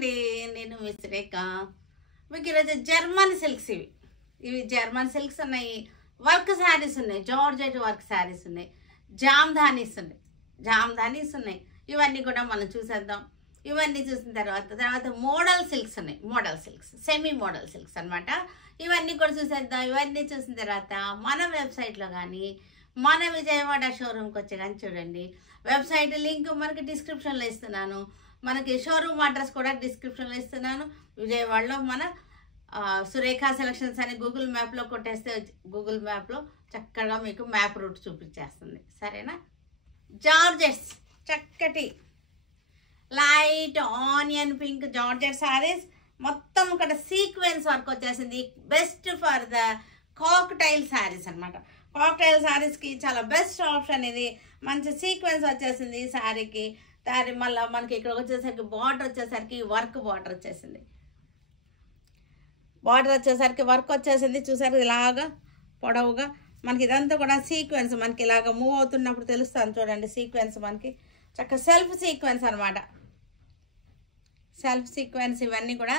అండి, నేను మిస్ రేఖ. మీకు ఈరోజు జర్మన్ సిల్క్స్ ఇవి జర్మన్ సిల్క్స్ ఉన్నాయి, వర్క్ శారీస్ ఉన్నాయి, జార్జెట్ వర్క్ శారీస్ ఉన్నాయి, జామ్దానీస్ ఉన్నాయి. ఇవన్నీ కూడా మనం చూసేద్దాం. ఇవన్నీ చూసిన తర్వాత మోడల్ సిల్క్స్ ఉన్నాయి, model silks, semi model silks అనమాట. ఇవన్నీ కూడా చూసేద్దాం. ఇవన్నీ చూసిన తర్వాత మన వెబ్సైట్లో కానీ మన విజయవాడ షోరూమ్కి వచ్చి కానీ చూడండి. వెబ్సైట్ లింక్ మనకి డిస్క్రిప్షన్లో ఇస్తున్నాను, మనకి షోరూమ్ అడ్రస్ కూడా డిస్క్రిప్షన్లో ఇస్తున్నాను. విజయవాడలో మన సురేఖ సెలక్షన్స్ అని గూగుల్ మ్యాప్లో కొట్టేస్తే గూగుల్ మ్యాప్లో చక్కగా మీకు మ్యాప్ రూట్ చూపించేస్తుంది. సరేనా? జార్జెట్స్ చక్కటి light onion pink georgette saris, మొత్తం ఇక్కడ సీక్వెన్స్ వర్క్ వచ్చేసింది. Best for the cocktail saris అనమాట. కాక్టైల్ శారీస్కి చాలా బెస్ట్ ఆప్షన్ ఇది. మంచి సీక్వెన్స్ వచ్చేసింది శారీకి. దాని మళ్ళీ మనకి ఇక్కడ వచ్చేసరికి బార్డర్ వచ్చేసరికి వర్క్ బార్డర్ వచ్చేసింది. వర్క్ వచ్చేసింది. చూసారు ఇలాగా పొడవుగా మనకి ఇదంతా కూడా సీక్వెన్స్ మనకి ఇలాగ మూవ్ అవుతున్నప్పుడు తెలుస్తుంది చూడండి. సీక్వెన్స్ మనకి చక్కగా సెల్ఫ్ సీక్వెన్స్ అనమాట. సెల్ఫ్ సీక్వెన్స్ ఇవన్నీ కూడా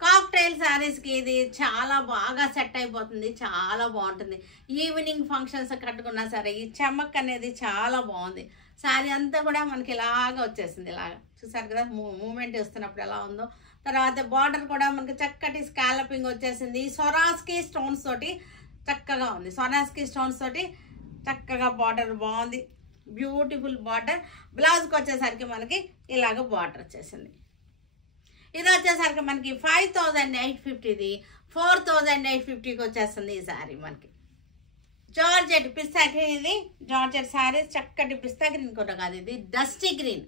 కాక్టైల్ శారీస్కి ఇది చాలా బాగా సెట్ అయిపోతుంది. చాలా బాగుంటుంది. ఈవినింగ్ ఫంక్షన్స్ కట్టుకున్నా సరే ఈ చెమ్మక్ అనేది చాలా బాగుంది. శారీ అంతా కూడా మనకి ఇలాగా వచ్చేసింది. ఇలాగా చూసారు కదా మూమెంట్ ఇస్తున్నప్పుడు ఎలా ఉందో. తర్వాత బార్డర్ కూడా మనకి చక్కటి స్కాలపింగ్ వచ్చేసింది. స్వరాస్కి స్టోన్స్ తోటి చక్కగా ఉంది. స్వరాస్కి స్టోన్స్ తోటి చక్కగా బార్డర్ బాగుంది. Beautiful border. బ్లౌజ్కి వచ్చేసరికి మనకి ఇలాగ బార్డర్ వచ్చేసింది. ఇది వచ్చేసరికి మనకి 5850, 4850కి వచ్చేస్తుంది ఈ శారీ మనకి. జార్జెట్ పిస్తా గ్రీన్, ఇది జార్జెట్ శారీ చక్కటి పిస్తా గ్రీన్ కూడా కాదు, ఇది dusty green,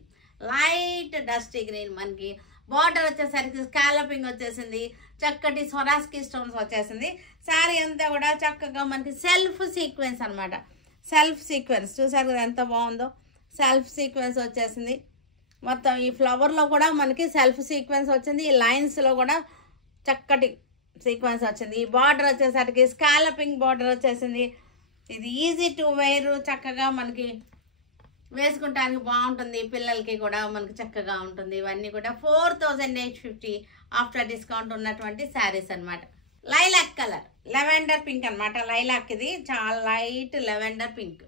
light dusty green. మనకి బార్డర్ వచ్చేసరికి స్కాలపింగ్ వచ్చేసింది. చక్కటి స్వరాస్కి స్టోన్స్ వచ్చేసింది. శారీ అంతా కూడా చక్కగా మనకి సెల్ఫ్ సీక్వెన్స్ అనమాట. సెల్ఫ్ సీక్వెన్స్ చూసారు కదా ఎంత బాగుందో. సెల్ఫ్ సీక్వెన్స్ వచ్చేసింది. మొత్తం ఈ ఫ్లవర్లో కూడా మనకి సెల్ఫ్ సీక్వెన్స్ వచ్చింది. ఈ లైన్స్లో కూడా చక్కటి సీక్వెన్స్ వచ్చింది. ఈ బార్డర్ వచ్చేసరికి స్కాలపింగ్ బార్డర్ వచ్చేసింది. ఇది ఈజీ టు వేర్, చక్కగా మనకి వేసుకుంటానికి బాగుంటుంది. పిల్లలకి కూడా మనకి చక్కగా ఉంటుంది. ఇవన్నీ కూడా 4850 ఆఫ్టర్ డిస్కౌంట్ ఉన్నటువంటి శారీస్ అనమాట. లైలాక్ కలర్, లెవెండర్ పింక్ అనమాట. లైలాక్ ఇది చాలా light lavender pink,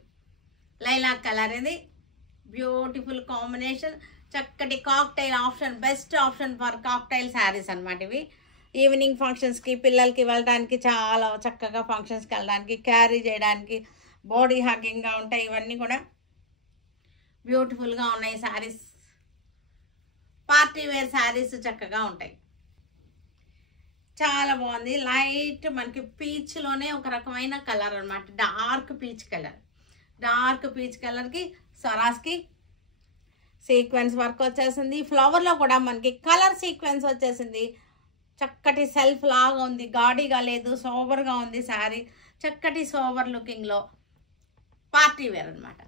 lilac colour. ఇది బ్యూటిఫుల్ కాంబినేషన్. చక్కటి cocktail option, best option for cocktail saris అనమాట. ఇవి ఈవినింగ్ ఫంక్షన్స్కి పిల్లలకి వెళ్ళడానికి చాలా చక్కగా, ఫంక్షన్స్కి వెళ్ళడానికి క్యారీ చేయడానికి బాడీ హగ్గింగ్గా ఉంటాయి. ఇవన్నీ కూడా బ్యూటిఫుల్గా ఉన్నాయి శారీస్. పార్టీ వేర్ శారీస్ చక్కగా ఉంటాయి. చాలా బాగుంది. లైట్ మనకి పీచ్లోనే ఒక రకమైన కలర్ అనమాట. Dark peach colour. Dark peach కలర్కి సరాస్కి సీక్వెన్స్ వర్క్ వచ్చేసింది. ఫ్లవర్లో కూడా మనకి కలర్ సీక్వెన్స్ వచ్చేసింది. చక్కటి సెల్ఫ్ లాగా ఉంది, గాడీగా లేదు, సోబర్గా ఉంది శారీ. చక్కటి సోబర్ లుకింగ్లో పార్టీ వేర్ అనమాట.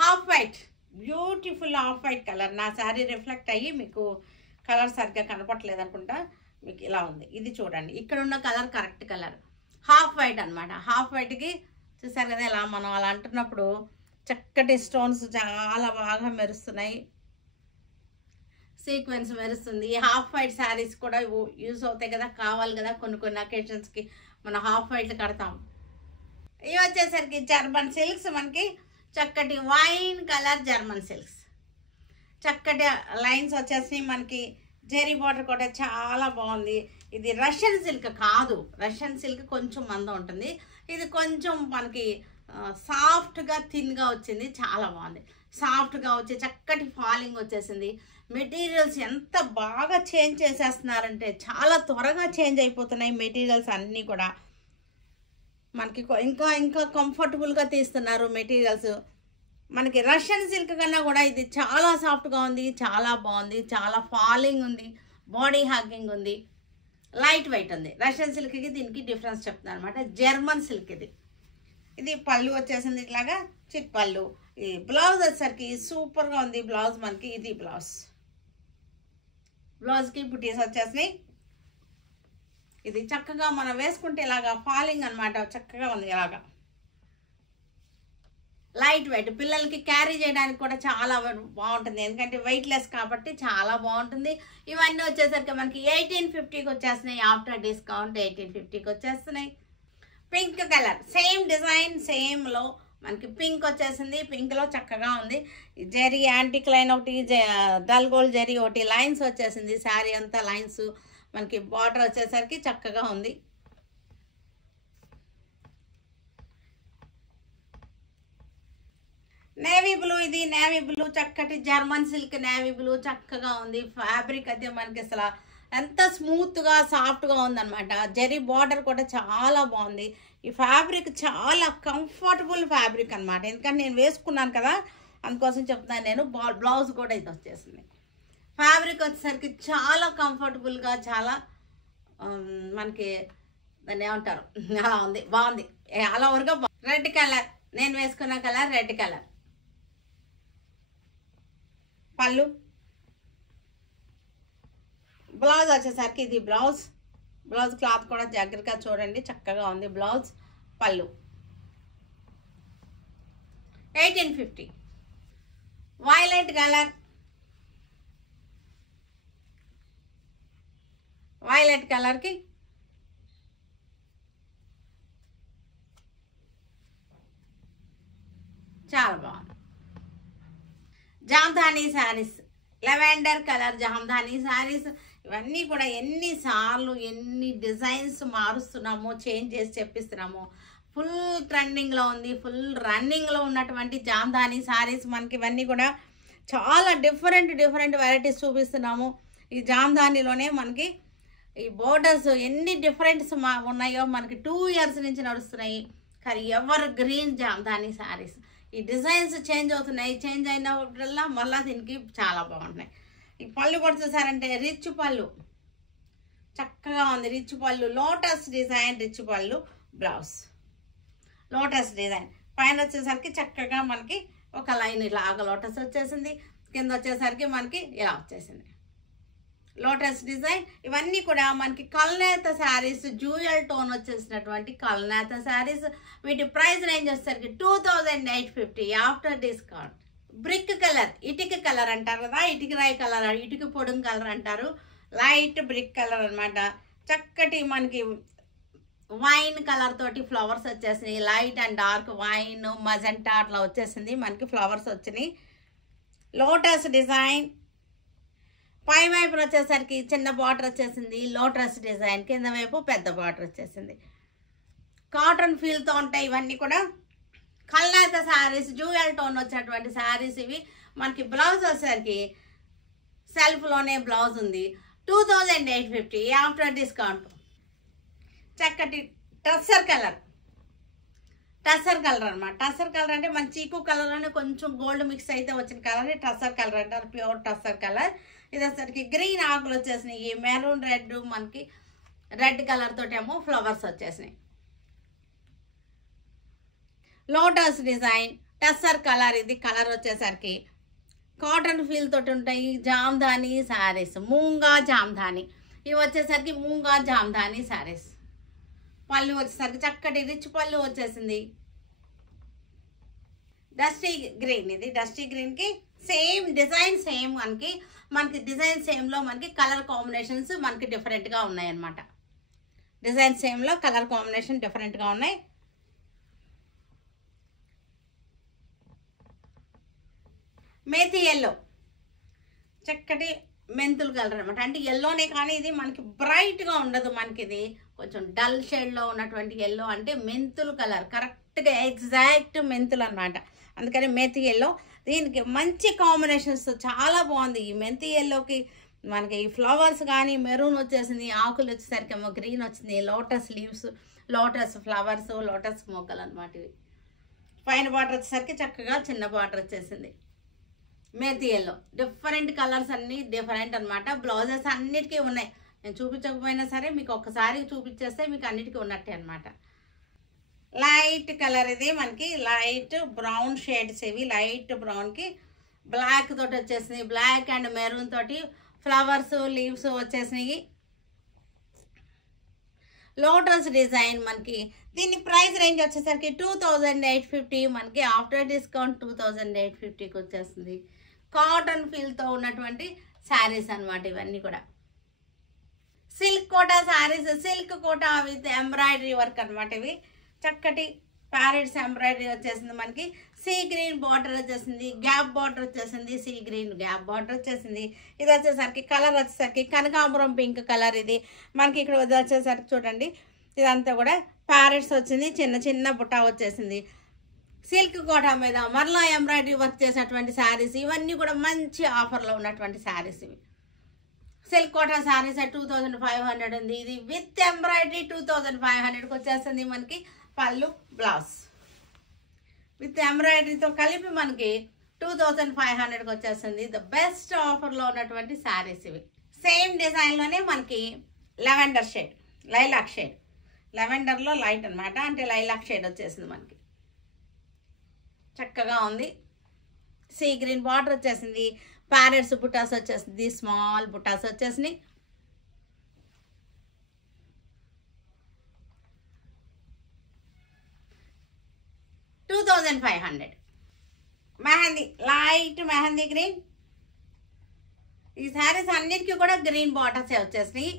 Half white, beautiful half white colour. నా శారీ రిఫ్లెక్ట్ అయ్యి మీకు కలర్ సరిగ్గా కనపట్లేదు అనుకుంటా. మీకు ఇలా ఉంది. ఇది చూడండి, ఇక్కడ ఉన్న colour correct colour half white అనమాట. హాఫ్ వైట్కి చూసారు కదా ఇలా మనం అలా అంటున్నప్పుడు చక్కటి స్టోన్స్ చాలా బాగా మెరుస్తున్నాయి. సీక్వెన్స్ మెరుస్తుంది. ఈ హాఫ్ వైట్ శారీస్ కూడా యూజ్ అవుతాయి కదా, కావాలి కదా కొన్ని అకేషన్స్కి మనం హాఫ్ వైట్లు కడతాం. ఇవి వచ్చేసరికి జర్మన్ సిల్క్స్. మనకి చక్కటి వైన్ కలర్ జర్మన్ సిల్క్స్. చక్కటి లైన్స్ వచ్చేసి మనకి జెరీ బార్డర్ కూడా చాలా బాగుంది. ఇది రష్యన్ సిల్క్ కాదు, రష్యన్ సిల్క్ కొంచెం మందం ఉంటుంది. ఇది కొంచెం మనకి సాఫ్ట్గా థిన్గా వచ్చింది. చాలా బాగుంది. సాఫ్ట్గా వచ్చి చక్కటి ఫాలింగ్ వచ్చేసింది. మెటీరియల్స్ ఎంత బాగా చేంజ్ చేసేస్తున్నారంటే చాలా త్వరగా చేంజ్ అయిపోతున్నాయి మెటీరియల్స్ అన్నీ కూడా. మనకి ఇంకా కంఫర్టబుల్గా తీస్తున్నారు మెటీరియల్స్. మనకి రష్యన్ సిల్క్ కన్నా కూడా ఇది చాలా సాఫ్ట్గా ఉంది, చాలా బాగుంది, చాలా ఫాలింగ్ ఉంది, బాడీ హగ్గింగ్ ఉంది, లైట్ వెయిట్ ఉంది. రష్యన్ సిల్క్కి దీనికి డిఫరెన్స్ చెప్తున్నాను అనమాట. జర్మన్ సిల్క్ ఇది పళ్ళు వచ్చేసింది ఇట్లాగా చిట్ పళ్ళు. ఈ బ్లౌజ్ వచ్చేసరికి సూపర్గా ఉంది బ్లౌజ్ మనకి. ఇది బ్లౌజ్కి బుటీస్ వచ్చేసినాయి. ఇది చక్కగా మనం వేసుకుంటే ఇలాగా ఫాలింగ్ అనమాట. చక్కగా ఉంది ఇలాగా లైట్ వెయిట్, పిల్లలకి క్యారీ చేయడానికి కూడా చాలా బాగుంటుంది, ఎందుకంటే వెయిట్లెస్ కాబట్టి చాలా బాగుంటుంది. ఇవన్నీ వచ్చేసరికి మనకి 1850కి వచ్చేస్తున్నాయి, ఆఫ్టర్ డిస్కౌంట్ 1850కి వచ్చేస్తున్నాయి. పింక్ కలర్ సేమ్ డిజైన్ సేమ్లో మనకి పింక్ వచ్చేసింది. పింక్లో చక్కగా ఉంది. జెరీ యాంటిక్ లైన్ ఒకటి, డల్ గోల్డ్ జెరీ ఒకటి, లైన్స్ వచ్చేసింది. శారీ అంతా లైన్స్, మనకి బార్డర్ వచ్చేసరికి చక్కగా ఉంది. నేవీ బ్లూ, ఇది నేవీ బ్లూ చక్కటి జర్మన్ సిల్క్ నేవీ బ్లూ చక్కగా ఉంది. ఫ్యాబ్రిక్ అయితే మనకి అసలు ఎంత స్మూత్గా సాఫ్ట్గా ఉందన్నమాట. జెరీ బార్డర్ కూడా చాలా బాగుంది. ఈ ఫ్యాబ్రిక్ చాలా కంఫర్టబుల్ ఫ్యాబ్రిక్ అనమాట, ఎందుకంటే నేను వేసుకున్నాను కదా, అందుకోసం చెప్తున్నాను నేను. బ్లౌజ్ కూడా ఇది వచ్చేసింది. ఫ్యాబ్రిక్ వచ్చేసరికి చాలా కంఫర్టబుల్గా, చాలా మనకి దాన్ని ఏమంటారు అలా ఉంది, బాగుంది. అలా వరకు రెడ్ కలర్, నేను వేసుకున్న కలర్ రెడ్ కలర్. పళ్ళు, బ్లౌజ్ వచ్చేసరికి ఇది బ్లౌజ్ క్లాత్ కూడా దగ్గరగా చూడండి, చక్కగా ఉంది బ్లౌజ్. పళ్ళు 1850. వైలెట్ కలర్, వైలెట్ కలర్కి చాలా బాగుంది. Jamdani saris, lavender colour Jamdani saris. ఇవన్నీ కూడా ఎన్నిసార్లు ఎన్ని డిజైన్స్ మారుస్తున్నామో, చేంజ్ చేసి చెప్పిస్తున్నాము. ఫుల్ ట్రెండింగ్లో ఉంది, ఫుల్ రన్నింగ్లో ఉన్నటువంటి జామ్దానీ శారీస్ మనకి ఇవన్నీ కూడా చాలా డిఫరెంట్ వెరైటీస్ చూపిస్తున్నాము. ఈ జామ్దానీలోనే మనకి ఈ బోర్డర్స్ ఎన్ని డిఫరెంట్స్ ఉన్నాయో మనకి 2 years నుంచి నడుస్తున్నాయి. కానీ ఎవర్ గ్రీన్ జామ్దానీ శారీస్. ఈ డిజైన్స్ చేంజ్ అవుతున్నాయి, చేంజ్ అయినప్పుడల్లా మళ్ళీ దీనికి చాలా బాగుంటున్నాయి. ఈ పళ్ళు కూడా చూసారంటే రిచ్ పళ్ళు చక్కగా ఉంది. రిచ్ పళ్ళు, లోటస్ డిజైన్, రిచ్ పళ్ళు, బ్లౌజ్ లోటస్ డిజైన్. పైన వచ్చేసరికి చక్కగా మనకి ఒక లైన్ ఇలాగా లోటస్ వచ్చేసింది, కింద వచ్చేసరికి మనకి ఇలా వచ్చేసింది లోటస్ డిజైన్. ఇవన్నీ కూడా మనకి కల్నేత శారీస్, జ్యూయల్ టోన్ వచ్చేసినటువంటి కల్నేత శారీస్. వీటి ప్రైస్ రేంజ్ వచ్చేసరికి 2850 ఆఫ్టర్ డిస్కౌంట్. బ్రిక్ కలర్, ఇటుక కలర్ అంటారు కదా, ఇటుక రాయి కలర్, ఇటుక పొడుం కలర్ అంటారు. లైట్ బ్రిక్ కలర్ అనమాట. చక్కటి మనకి వైన్ కలర్ తోటి ఫ్లవర్స్ వచ్చేసినాయి. Light and dark wine, magenta అట్లా వచ్చేసింది మనకి, ఫ్లవర్స్ వచ్చినాయి. Lotus design. పై వైపు వచ్చేసరికి చిన్న బార్డర్ వచ్చేసింది, లోటస్ డిజైన్. కింద వైపు పెద్ద బార్డర్ వచ్చేసింది. కాటన్ ఫీల్తో ఉంటాయి ఇవన్నీ కూడా. కల్నేత శారీస్, జ్యూయల్ టోన్ వచ్చేటువంటి శారీస్ ఇవి. మనకి బ్లౌజ్ వచ్చేసరికి సెల్ఫ్లోనే బ్లౌజ్ ఉంది. 2850 ఆఫ్టర్ డిస్కౌంట్. చక్కటి టస్సర్ కలర్ అనమాట. టస్సర్ కలర్ అంటే మన చీకు కలర్లోనే కొంచెం గోల్డ్ మిక్స్ అయితే వచ్చిన కలర్ టస్సర్ కలర్ అంటారు, ప్యూర్ టస్సర్ కలర్. ఇది వచ్చేసరికి గ్రీన్ ఆకులు వచ్చేసినాయి, మెరూన్ రెడ్, మనకి రెడ్ కలర్ తోటేమో ఫ్లవర్స్ వచ్చేసినాయి. Lotus design, tussar colour. ఇది కలర్ వచ్చేసరికి కాటన్ ఫీల్ తోటి ఉంటాయి. జామ్దానీ శారీస్, మూంగా జామ్దానీ. ఇవి వచ్చేసరికి మూంగా జామ్దానీ శారీస్. పళ్ళు వచ్చేసరికి చక్కటి రిచ్ పళ్ళు వచ్చేసింది. డస్టీ గ్రీన్, ఇది డస్టీ గ్రీన్కి సేమ్ డిజైన్, సేమ్ మనకి డిజైన్ సేమ్లో మనకి కలర్ కాంబినేషన్స్ మనకి డిఫరెంట్గా ఉన్నాయన్నమాట. డిజైన్ సేమ్లో కలర్ కాంబినేషన్ డిఫరెంట్గా ఉన్నాయి. మేతి ఎల్లో, చక్కటి మెంతులు కలర్ అనమాట. అంటే ఎల్లోనే కానీ ఇది మనకి బ్రైట్గా ఉండదు, మనకి ఇది కొంచెం డల్ షేడ్లో ఉన్నటువంటి ఎల్లో. అంటే మెంతులు కలర్, కరెక్ట్గా ఎగ్జాక్ట్ మెంతులు అనమాట. అందుకని మేతి ఎల్లో. దీనికి మంచి కాంబినేషన్స్, చాలా బాగుంది. ఈ మెంతి ఎల్లోకి మనకి ఈ ఫ్లవర్స్ కానీ మెరూన్ వచ్చేసింది, ఆకులు వచ్చేసరికి ఏమో గ్రీన్ వచ్చింది, lotus leaves, lotus flowers, lotus మొగ్గలు అనమాట ఇవి. పైన బార్డర్ వచ్చేసరికి చక్కగా చిన్న బార్డర్ వచ్చేసింది. మేతి ఎల్లో, డిఫరెంట్ కలర్స్ అన్నీ డిఫరెంట్ అనమాట. బ్లౌజెస్ అన్నిటికీ ఉన్నాయి. నేను చూపించకపోయినా సరే మీకు ఒక్కసారి చూపించేస్తే మీకు అన్నిటికీ ఉన్నట్టే అనమాట. లైట్ కలర్, ఇది మనకి లైట్ బ్రౌన్ షేడ్స్. ఇవి లైట్ బ్రౌన్కి బ్లాక్ తోటి వచ్చేసినాయి, బ్లాక్ అండ్ మెరూన్ తోటి ఫ్లవర్స్, లీవ్స్ వచ్చేసినాయి. లోటస్ డిజైన్ మనకి దీని ప్రైస్ రేంజ్ వచ్చేసరికి 2850, మనకి ఆఫ్టర్ డిస్కౌంట్ 2850కి వచ్చేస్తుంది. కాటన్ ఫీల్తో ఉన్నటువంటి శారీస్ అనమాట ఇవన్నీ కూడా. Silk Kota saris, silk Kota with embroidery work అనమాట. ఇవి చక్కటి ప్యారెట్స్ ఎంబ్రాయిడరీ వచ్చేసింది. మనకి సీ గ్రీన్ బార్డర్ వచ్చేసింది, గ్యాప్ బార్డర్ వచ్చేసింది, సీ గ్రీన్ గ్యాప్ బార్డర్ వచ్చేసింది. ఇది వచ్చేసరికి కలర్ వచ్చేసరికి కనకాంబరం పింక్ కలర్. ఇది మనకి ఇక్కడ వచ్చేసరికి చూడండి, ఇదంతా కూడా ప్యారెట్స్ వచ్చింది, చిన్న చిన్న బుట్ట వచ్చేసింది. సిల్క్ కోటా మీద మరలా ఎంబ్రాయిడరీ వర్క్ చేసినటువంటి శారీస్, ఇవన్నీ కూడా మంచి ఆఫర్లో ఉన్నటువంటి శారీస్ ఇవి. సిల్క్ కోటా శారీస్ 2500 ఉంది. ఇది విత్ ఎంబ్రాయిడరీ 2500కి వచ్చేస్తుంది. మనకి పళ్ళు బ్లౌజ్ విత్ ఎంబ్రాయిడరీతో కలిపి మనకి 2500కి వచ్చేస్తుంది. ద బెస్ట్ ఆఫర్లో ఉన్నటువంటి శారీస్ ఇవి. సేమ్ డిజైన్లోనే మనకి లెవెండర్ షేడ్, లైలాక్ షేడ్, లెవెండర్లో లైట్ అనమాట, అంటే లైలాక్ షేడ్ వచ్చేసింది. మనకి చక్కగా ఉంది. సీ గ్రీన్ బార్డర్ వచ్చేసింది, ప్యారెట్స్ బుటాస్ వచ్చేసింది, స్మాల్ బుటాస్ వచ్చేసినాయి. $2500. Mehndi, light mehndi green. ఈ శారీస్ అన్నిటికీ కూడా గ్రీన్ బార్డర్స్ వచ్చేసినాయి.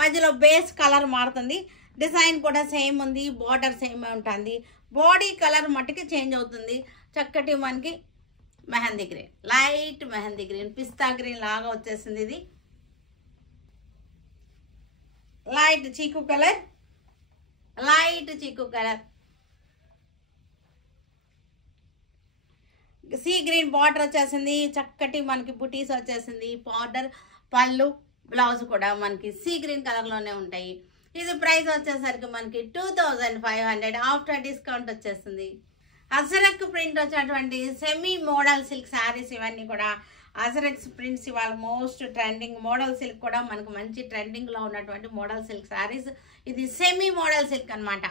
మధ్యలో బేస్ కలర్ మారుతుంది, డిజైన్ కూడా సేమ్ ఉంది, బార్డర్ సేమ్ ఉంటుంది, బాడీ కలర్ మట్టుకి చేంజ్ అవుతుంది. చక్కటి మనకి mehndi green, light mehndi green, పిస్తా గ్రీన్ లాగా వచ్చేసింది. ఇది లైట్ చీకు కలర్, లైట్ చీకు కలర్, సీ గ్రీన్ బార్డర్ వచ్చేసింది. చక్కటి మనకి బుటీస్ వచ్చేసింది. బార్డర్, పళ్ళు, బ్లౌజ్ కూడా మనకి సీ గ్రీన్ కలర్లోనే ఉంటాయి. ఇది ప్రైస్ వచ్చేసరికి మనకి 2500 ఆఫ్టర్ డిస్కౌంట్ వచ్చేస్తుంది. అజరక్ ప్రింట్ వచ్చినటువంటి సెమీ మోడల్ సిల్క్ శారీస్ ఇవన్నీ కూడా. అజరక్ ప్రింట్స్ ఇవాళ మోస్ట్ ట్రెండింగ్. మోడల్ సిల్క్ కూడా మనకు మంచి ట్రెండింగ్లో ఉన్నటువంటి మోడల్ సిల్క్ శారీస్. ఇది సెమీ మోడల్ సిల్క్ అనమాట.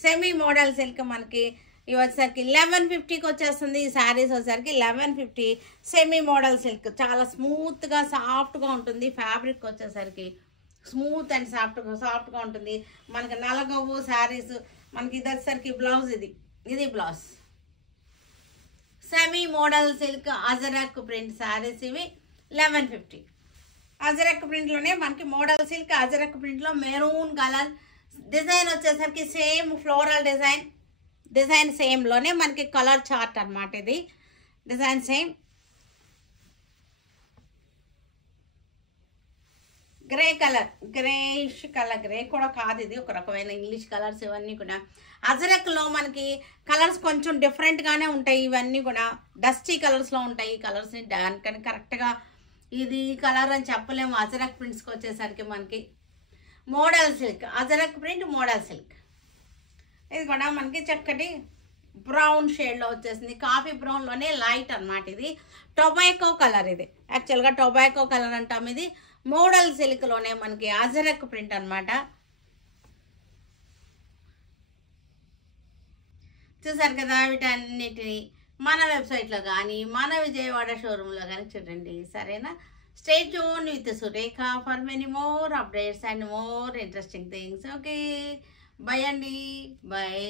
సెమీ మోడల్ సిల్క్ మనకి ఇవి వచ్చేసరికి 1150కి వచ్చేస్తుంది. ఈ శారీస్ వచ్చేసరికి 1150. సెమీ మోడల్ సిల్క్ చాలా స్మూత్గా సాఫ్ట్గా ఉంటుంది. ఫ్యాబ్రిక్ వచ్చేసరికి స్మూత్ అండ్ సాఫ్ట్గా ఉంటుంది. మనకి నలగవు శారీస్. మనకి ఇది వచ్చేసరికి బ్లౌజ్, ఇది blouse. Semi model silk Ajrak print saris ఇవి 1150. అజరక్ ప్రింట్లోనే మనకి మోడల్ సిల్క్ అజరక్ ప్రింట్లో మెరూన్ కలర్ డిజైన్ వచ్చేసరికి సేమ్ ఫ్లోరల్ డిజైన్ సేమ్లోనే మనకి కలర్ చార్ట్ అనమాట. ఇది design same. Grey colour, greyish colour, grey కూడా కాదు, ఇది ఒక రకమైన ఇంగ్లీష్ కలర్స్. ఇవన్నీ కూడా అజరక్లో మనకి కలర్స్ కొంచెం డిఫరెంట్గానే ఉంటాయి. ఇవన్నీ కూడా డస్టీ కలర్స్లో ఉంటాయి ఈ కలర్స్ని. దానికని కరెక్ట్గా ఇది కలర్ అని చెప్పలేము. అజరక్ ప్రింట్స్కి వచ్చేసరికి మనకి model silk, Ajrak print model silk. ఇది కూడా మనకి చక్కటి బ్రౌన్ షేడ్లో వచ్చేసింది. కాఫీ బ్రౌన్లోనే లైట్ అనమాట. ఇది టొబాకో కలర్. ఇది యాక్చువల్గా టొబాకో కలర్ అంటాం. ఇది మోడల్ సిల్క్లోనే మనకి అజరక్ ప్రింట్ అనమాట. చూసారు కదా, వీటన్నిటిని మన వెబ్సైట్లో కానీ మన విజయవాడ షోరూంలో కానీ చూడండి. సరేనా? Stay tune with Surekha for many more updates and more interesting things. Okay, by అండి, బై.